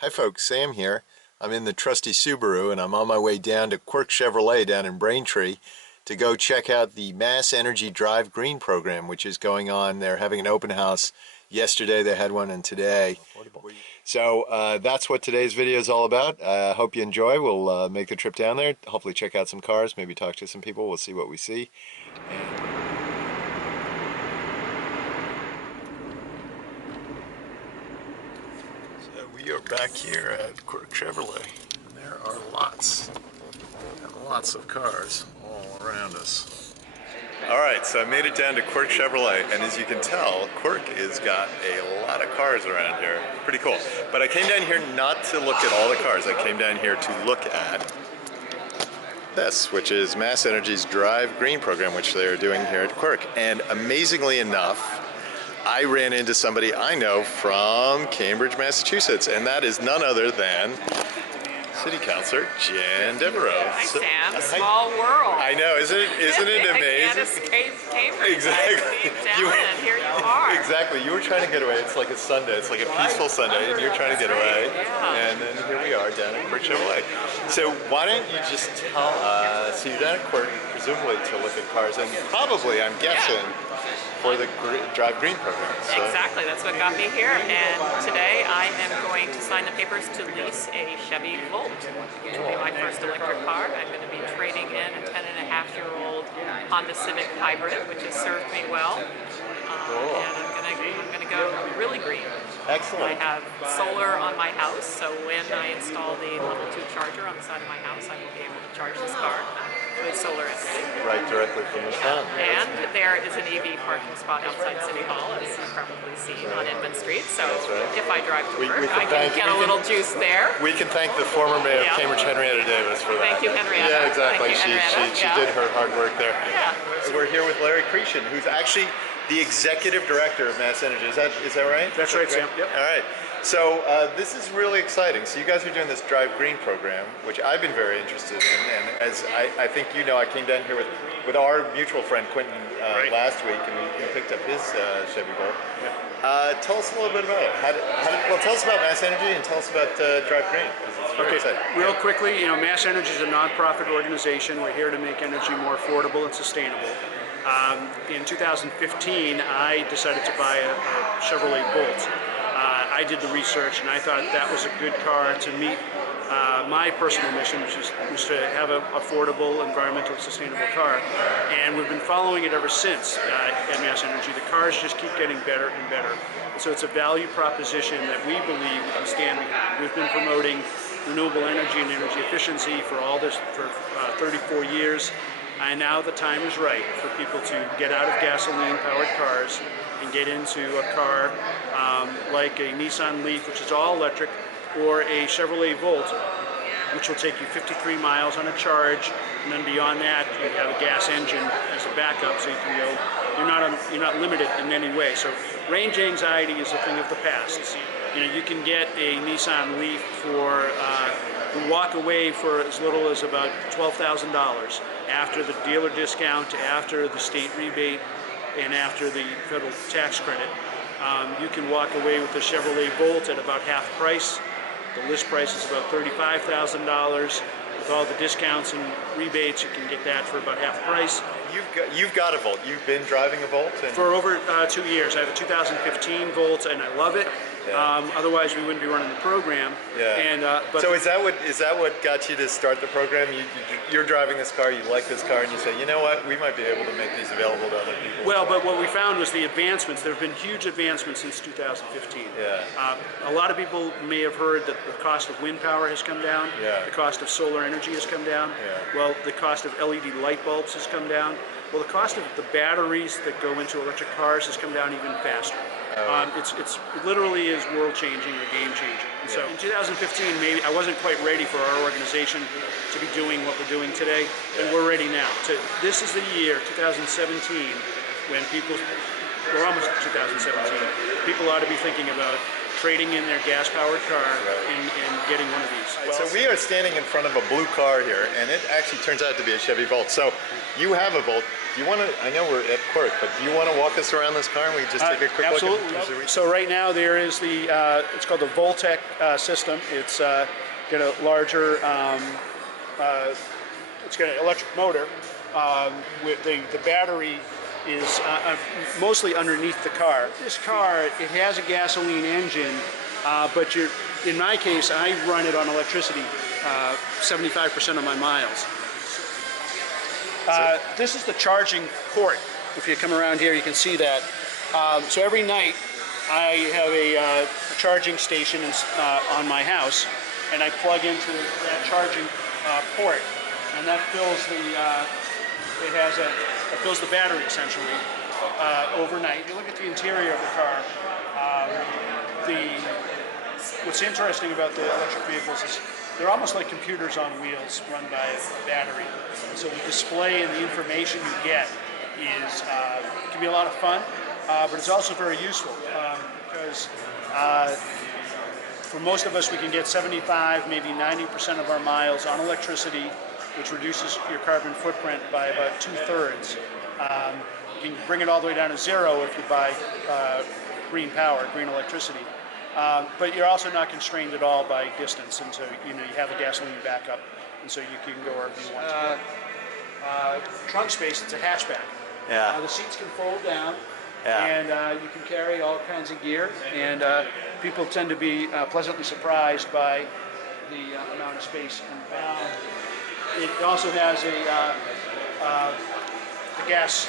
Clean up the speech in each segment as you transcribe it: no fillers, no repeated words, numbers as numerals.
Hi folks, Sam here. I'm in the trusty Subaru and I'm on my way down to Quirk Chevrolet down in Braintree to go check out the Mass Energy Drive Green program, which is going on. They're having an open house. Yesterday they had one and today. So that's what today's video is all about. I hope you enjoy. We'll make the trip down there, hopefully check out some cars, maybe talk to some people. We'll see what we see. We are back here at Quirk Chevrolet, and there are lots and lots of cars all around us. Alright, so I made it down to Quirk Chevrolet, and as you can tell, Quirk has got a lot of cars around here. Pretty cool. But I came down here not to look at all the cars, I came down here to look at this, which is Mass Energy's Drive Green program, which they're doing here at Quirk. And amazingly enough, I ran into somebody I know from Cambridge, Massachusetts, and that is none other than City Councilor Jan Devereaux. Hi, Sam. Small world. I know, isn't it amazing? I can't escape Cambridge. Exactly. And here you are. Exactly. You were trying to get away. It's like a Sunday. It's like a peaceful Sunday, and you're trying to get away. Yeah. And then here we are down at Quirk Chevrolet. So why don't you just tell us, so you're down at Quirk, presumably to look at cars, and probably, I'm guessing, for the Drive Green program. So. Exactly, that's what got me here. And today I am going to sign the papers to lease a Chevy Volt, which will be my first electric car. I'm going to be trading in a 10.5-year-old Honda Civic Hybrid, which has served me well. Cool. And I'm going to go really green. Excellent. I have solar on my house, so when I install the level 2 charger on the side of my house, I will be able to charge this car with solar energy. Right, directly from the sun. And there is an EV parking spot outside City Hall, as you've probably seen on Inman Street. So if I drive to work, I can get a little juice there. We can thank the former mayor of Cambridge, Henrietta Davis, for that. Thank you, Henrietta. Yeah, exactly. Thank you, She did her hard work there. Yeah. We're here with Larry Chretien, who's actually the executive director of Mass Energy. Is that right? That's right, Sam. Yep. All right. So this is really exciting. So you guys are doing this Drive Green program, which I've been very interested in. And as I think you know, I came down here with our mutual friend Quentin last week, and we picked up his Chevy Volt. Yep. Tell us a little bit about it. Well, tell us about Mass Energy and tell us about Drive Green, because it's very exciting. Real quickly, Mass Energy is a nonprofit organization. We're here to make energy more affordable and sustainable. In 2015, I decided to buy a Chevrolet Volt. I did the research, and I thought that was a good car to meet my personal mission, which was to have an affordable, environmentally sustainable car. And we've been following it ever since at Mass Energy. The cars just keep getting better and better. So it's a value proposition that we believe we can stand behind. We've been promoting renewable energy and energy efficiency for 34 years. And now the time is right for people to get out of gasoline-powered cars and get into a car like a Nissan Leaf, which is all electric, or a Chevrolet Volt, which will take you 53 miles on a charge, and then beyond that, you have a gas engine as a backup, so you can go. You're not limited in any way. So range anxiety is a thing of the past. You can get a Nissan Leaf for walk away for as little as about $12,000 after the dealer discount, after the state rebate, and after the federal tax credit. You can walk away with the Chevrolet Volt at about half price. The list price is about $35,000. With all the discounts and rebates, you can get that for about half price. You've got a Volt. You've been driving a Volt? For over 2 years. I have a 2015 Volt, and I love it. Yeah. Otherwise, we wouldn't be running the program. Yeah. And, so is that what got you to start the program? You're driving this car, you like this car, and you say, you know what, we might be able to make these available to other people. Well, but what we found was the advancements. There have been huge advancements since 2015. Yeah. A lot of people may have heard that the cost of wind power has come down. Yeah. The cost of solar energy has come down. Yeah. Well, the cost of LED light bulbs has come down. Well, the cost of the batteries that go into electric cars has come down even faster. It literally is world-changing or game-changing. And so in 2015, maybe I wasn't quite ready for our organization to be doing what we're doing today, and we're ready now. This is the year, 2017, when we're almost 2017, people ought to be thinking about trading in their gas-powered car and getting one of these. So we are standing in front of a blue car here, and it actually turns out to be a Chevy Volt. So you have a Volt. Do you want to? I know we're at Quirk, but do you want to walk us around this car and we can just take a quick look? Absolutely. So right now there is the it's called the Voltec system. It's got a larger it's got an electric motor. With the battery is mostly underneath the car. This car, it has a gasoline engine, but in my case, I run it on electricity 75% of my miles. This is the charging port. If you come around here, you can see that. So every night, I have a charging station on my house, and I plug into that charging port, and that fills it fills the battery essentially overnight. If you look at the interior of the car, what's interesting about the electric vehicles is they're almost like computers on wheels run by a battery. So the display and the information you get can be a lot of fun, but it's also very useful because for most of us, we can get 75, maybe 90% of our miles on electricity, which reduces your carbon footprint by about 2/3. You can bring it all the way down to zero if you buy green power, green electricity. But you're also not constrained at all by distance, and so you have a gasoline backup, and so you can go wherever you want to. Trunk space, it's a hatchback. Yeah. The seats can fold down, Yeah. and you can carry all kinds of gear, and people tend to be pleasantly surprised by the amount of space inbound. It also has the gas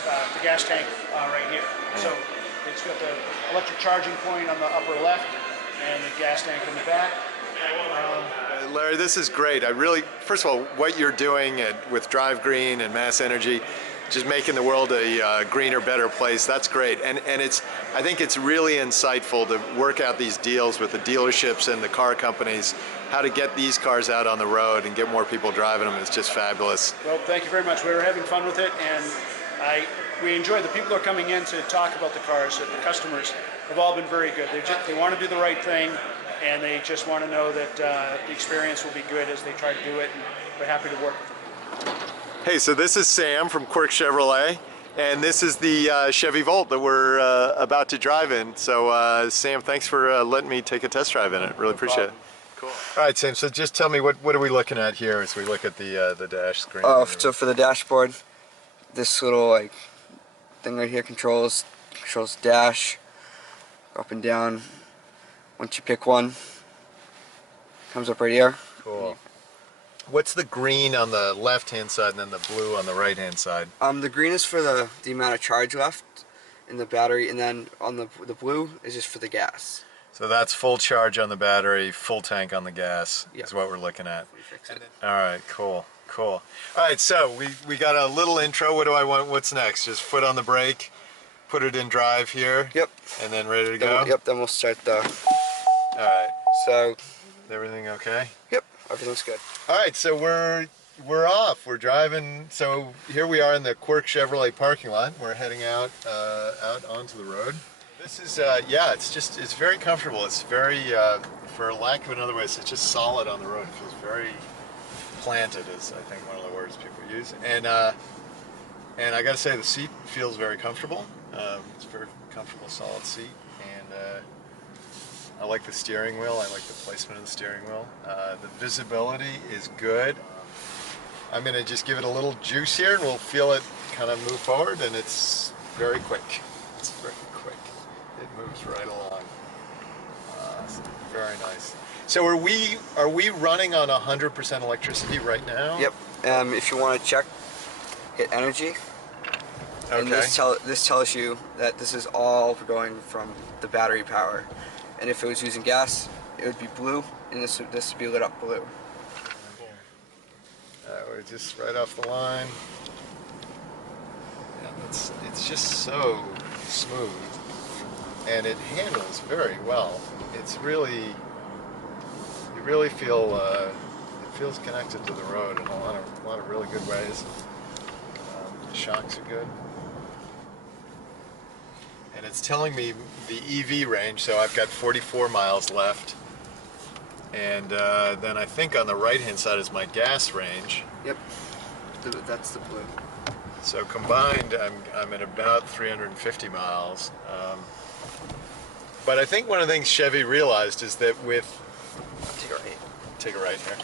tank right here. So it's got the electric charging point on the upper left and the gas tank in the back. Larry, this is great. First of all, what you're doing with Drive Green and Mass Energy, just making the world a greener, better place, that's great. And I think it's really insightful to work out these deals with the dealerships and the car companies, how to get these cars out on the road and get more people driving them. It's just fabulous. Well, thank you very much. We were having fun with it, and we enjoy the people who are coming in to talk about the cars. The customers have all been very good. They want to do the right thing, and they just want to know that the experience will be good as they try to do it, and we're happy to work with them. Hey, so this is Sam from Quirk Chevrolet, and this is the Chevy Volt that we're about to drive in. So Sam, thanks for letting me take a test drive in it. Really appreciate it. Cool. All right, Sam, so just tell me, what are we looking at here as we look at the dash screen? So for the dashboard, this little thing right here controls the dash, up and down. Once you pick one, comes up right here. Cool. What's the green on the left-hand side and then the blue on the right-hand side? The green is for the amount of charge left in the battery, and then on the blue is just for the gas. So that's full charge on the battery, full tank on the gas, Yep. is what we're looking at. Fix it. All right, cool. All right, so we got a little intro. What do I want? What's next? Just foot on the brake, put it in drive here. Yep. And then ready to go? Yep, then we'll start the... All right. So... Is everything okay? Yep, everything's good. All right, so we're off. We're driving. So here we are in the Quirk Chevrolet parking lot. We're heading out onto the road. This is yeah, it's very comfortable. It's very for lack of another way, it's just solid on the road. It feels very planted, is I think one of the words people use. And I got to say, the seat feels very comfortable. It's a very comfortable, solid seat, and I like the steering wheel. I like the placement of the steering wheel. The visibility is good. I'm going to just give it a little juice here, and we'll feel it kind of move forward, and it's very quick. It's very quick. It moves right along. So very nice. So are we running on 100% electricity right now? Yep. If you want to check, hit energy. Okay. And this tells you that this is all going from the battery power. And if it was using gas, it would be blue, and this would be lit up blue. We're just right off the line. Yeah, it's just so smooth, and it handles very well. It's really, you really feel it feels connected to the road in a lot of really good ways. The shocks are good, and it's telling me the EV range, so I've got 44 miles left. And then I think on the right-hand side is my gas range. Yep, that's the blue. So combined, I'm at about 350 miles. But I think one of the things Chevy realized is that take a right here,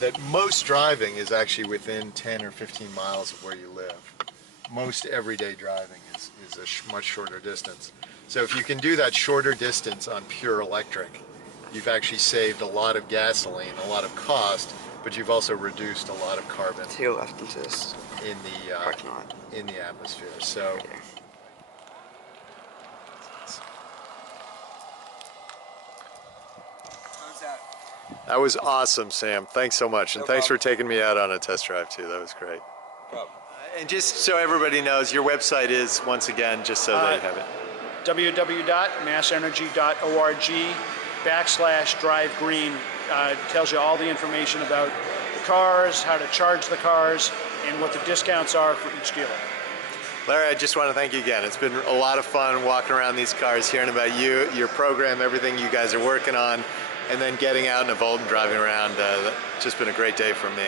that most driving is actually within 10 or 15 miles of where you live. Most everyday driving is a much shorter distance. So if you can do that shorter distance on pure electric, you've actually saved a lot of gasoline, a lot of cost, but you've also reduced a lot of carbon Take a left into this in the parking lot. in the atmosphere. So. Okay. How's that? That was awesome, Sam. Thanks so much, and No thanks for problem. taking me out on a test drive too. That was great. Problem. And just so everybody knows, your website is, once again, just so they have it. www.massenergy.org/drivegreen tells you all the information about the cars, how to charge the cars, and what the discounts are for each dealer. Larry, I just want to thank you again. It's been a lot of fun walking around these cars, hearing about you, your program, everything you guys are working on, and then getting out in a Volt and driving around. Just been a great day for me.